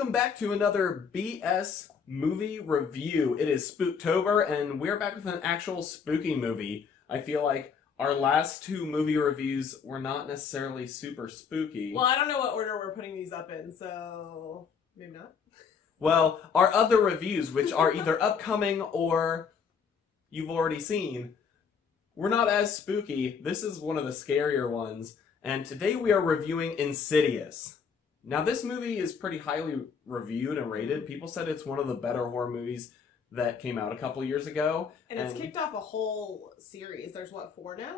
welcome back to another BS movie review. It is Spooktober, and we're back with an actual spooky movie. I feel like our last two movie reviews were not necessarily super spooky. Well, I don't know what order we're putting these up in, so maybe not. Well, our other reviews, which are either upcoming or you've already seen, were not as spooky. This is one of the scarier ones, and today we are reviewing Insidious. Now, this movie is pretty highly reviewed and rated. People said it's one of the better horror movies that came out a couple years ago. And it's kicked off a whole series. There's, what, 4 now?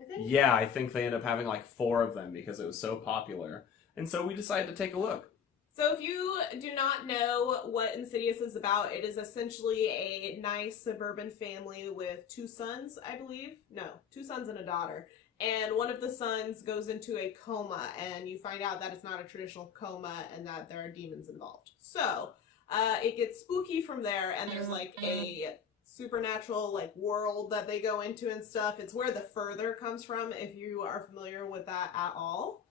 I think? Yeah, I think they end up having like 4 of them because it was so popular. And so we decided to take a look. So if you do not know what Insidious is about, it is essentially a nice suburban family with 2 sons, I believe. No, 2 sons and a daughter. And one of the sons goes into a coma, and you find out that it's not a traditional coma and that there are demons involved. So, it gets spooky from there, and there's like a supernatural like world that they go into and stuff. It's where The Further comes from, if you are familiar with that at all.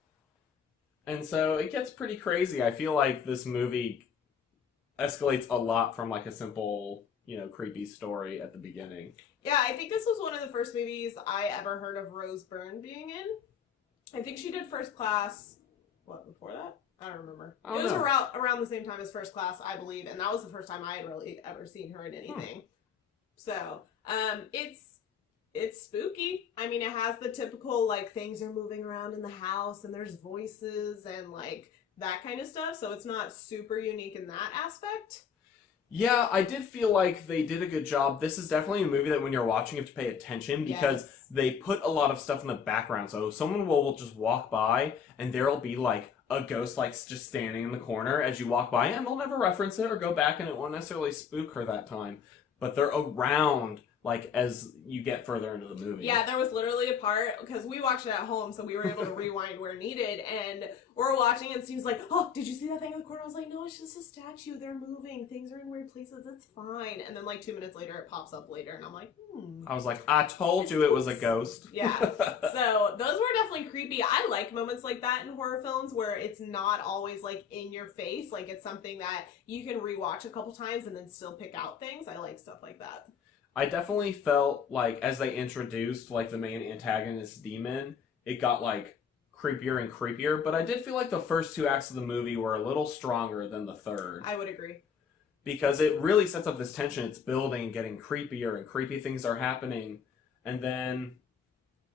And so it gets pretty crazy. I feel like this movie escalates a lot from like a simple, creepy story at the beginning. Yeah, I think this was one of the first movies I ever heard of Rose Byrne being in. I think she did First Class, before that? I don't remember. It was around the same time as First Class, I believe, and that was the first time I had really ever seen her in anything. So, it's spooky. I mean, it has the typical, like, things are moving around in the house, and there's voices, and, like, that kind of stuff, so it's not super unique in that aspect. Yeah, I did feel like they did a good job. This is definitely a movie that when you're watching, you have to pay attention because they put a lot of stuff in the background. So someone will just walk by and there'll be like a ghost like just standing in the corner as you walk by, and they'll never reference it or go back, and it won't necessarily spook her that time. But they're around like as you get further into the movie. Yeah, there was literally a part, because we watched it at home, so we were able to rewind where needed, and we're watching and Steve's like, oh, did you see that thing in the corner? I was like, no, it's just a statue. They're moving. Things are in weird places. It's fine. And then like 2 minutes later, it pops up later, and I'm like, I was like, I told you it was a ghost. Yeah. So those were definitely creepy. I like moments like that in horror films where it's not always like in your face. Like it's something that you can rewatch a couple times and then still pick out things. I like stuff like that. I definitely felt like as they introduced like the main antagonist demon, it got like creepier and creepier, but I did feel like the first 2 acts of the movie were a little stronger than the third. I would agree. Because it really sets up this tension. It's building and getting creepier, and creepy things are happening. And then,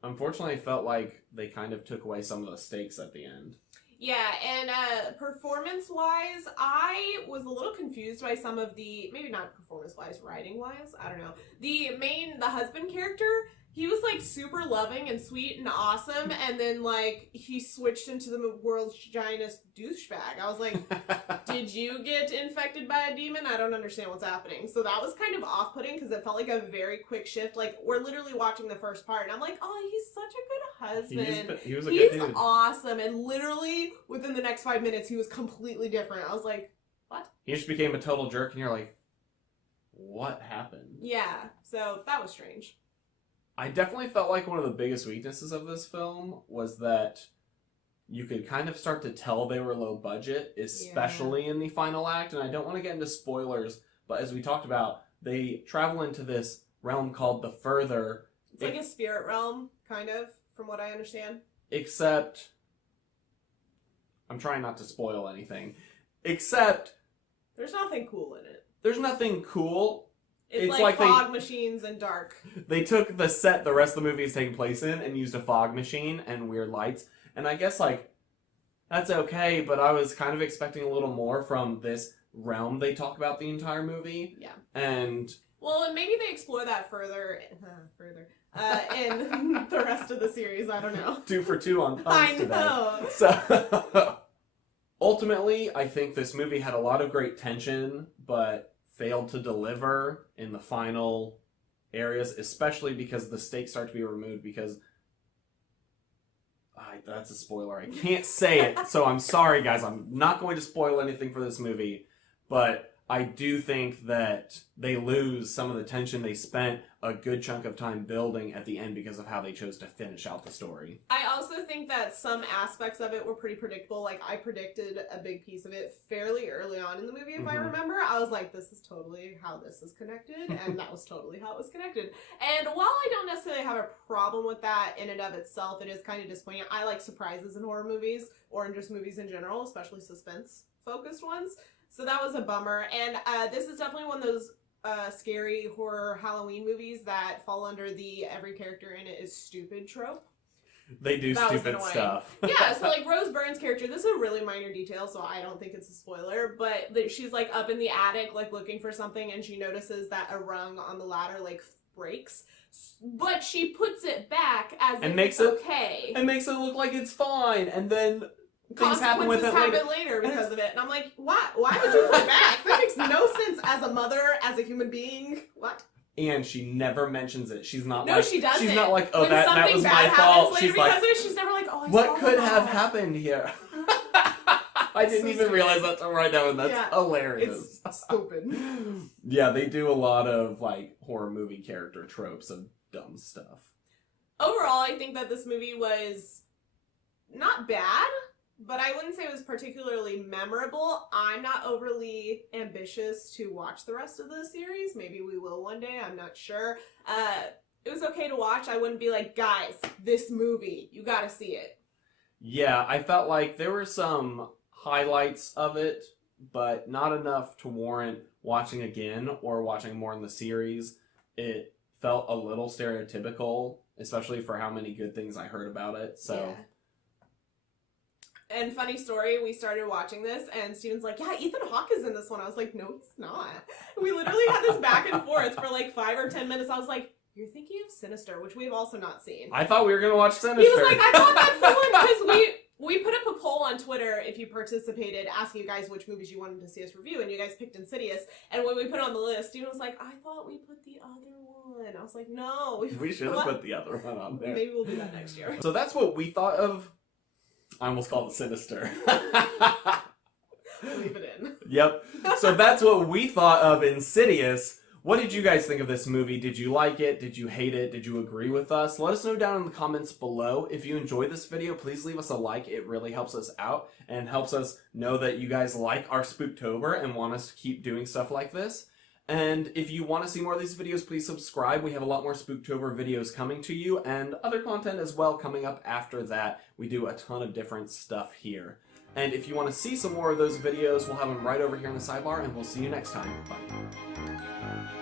unfortunately, I felt like they kind of took away some of the stakes at the end. Yeah, and performance-wise, I was a little confused by some of the, maybe not performance-wise, writing-wise, I don't know. The husband character, he was, like, super loving and sweet and awesome, and then, like, he switched into the world's giantest douchebag. I was like, did you get infected by a demon? I don't understand what's happening. So that was kind of off-putting, because it felt like a very quick shift. Like, we're literally watching the first part, and I'm like, oh, he's such a good husband. He was a good dude. He's awesome, and literally, within the next 5 minutes, he was completely different. I was like, what? He just became a total jerk, and you're like, what happened? Yeah, so that was strange. I definitely felt like one of the biggest weaknesses of this film was that you could kind of start to tell they were low budget, especially in the final act. And I don't want to get into spoilers, but as we talked about, they travel into this realm called The Further. It's like a spirit realm, kind of, from what I understand. Except, I'm trying not to spoil anything, except there's nothing cool in it. There's nothing cool. It's like fog machines and dark. They took the set the rest of the movie is taking place in and used a fog machine and weird lights. And I guess, like, that's okay, but I was kind of expecting a little more from this realm they talk about the entire movie. Yeah. And well, and maybe they explore that further in the rest of the series. I don't know. 2 for 2 on puns I today. know. So, ultimately, I think this movie had a lot of great tension, but failed to deliver in the final areas, especially because the stakes start to be removed because... that's a spoiler. I can't say it, so I'm sorry, guys. I'm not going to spoil anything for this movie, but I do think that they lose some of the tension they spent a good chunk of time building at the end because of how they chose to finish out the story. I also think that some aspects of it were pretty predictable. Like, I predicted a big piece of it fairly early on in the movie, if I remember. I was like, this is totally how this is connected, and that was totally how it was connected. And while I don't necessarily have a problem with that in and of itself, it is kind of disappointing. I like surprises in horror movies, or in just movies in general, especially suspense-focused ones. So that was a bummer. And this is definitely one of those scary horror Halloween movies that fall under the every character in it is stupid trope. They do stupid stuff. Yeah, so like Rose Byrne's character, this is a really minor detail, so I don't think it's a spoiler, but she's like up in the attic like looking for something, and she notices that a rung on the ladder like breaks, but she puts it back as if it's okay. And makes it look like it's fine, and then things happen with it later because of it. And I'm like, what? Why would you put it back? That makes no sense as a mother, as a human being. What? And she never mentions it. She's not she doesn't. She's not like, oh, that was my fault. She's like, she's never like, oh, what could have happened here? I didn't even realize that till right now, and that's hilarious. It's stupid. Yeah, they do a lot of like horror movie character tropes of dumb stuff. Overall, I think that this movie was not bad, but I wouldn't say it was particularly memorable. I'm not overly ambitious to watch the rest of the series. Maybe we will one day. I'm not sure. It was okay to watch. I wouldn't be like, guys, this movie, you gotta see it. Yeah, I felt like there were some highlights of it, but not enough to warrant watching again or watching more in the series. It felt a little stereotypical, especially for how many good things I heard about it. So. Yeah. And funny story, we started watching this, and Steven's like, yeah, Ethan Hawke is in this one. I was like, no, he's not. We literally had this back and forth for like 5 or 10 minutes. I was like, you're thinking of Sinister, which we've also not seen. I thought we were going to watch Sinister. He was like, I thought that's the one, because we put up a poll on Twitter, if you participated, asking you guys which movies you wanted to see us review, and you guys picked Insidious. And when we put it on the list, Steven was like, I thought we put the other one. I was like, no. We should have put the other one on there. Maybe we'll do that next year. So that's what we thought of. I almost called it Sinister. Leave it in. Yep. So that's what we thought of Insidious. What did you guys think of this movie? Did you like it? Did you hate it? Did you agree with us? Let us know down in the comments below. If you enjoyed this video, please leave us a like. It really helps us out and helps us know that you guys like our Spooktober and want us to keep doing stuff like this. And if you want to see more of these videos, please subscribe. We have a lot more Spooktober videos coming to you and other content as well coming up after that. We do a ton of different stuff here. And if you want to see some more of those videos, we'll have them right over here in the sidebar, and we'll see you next time. Bye.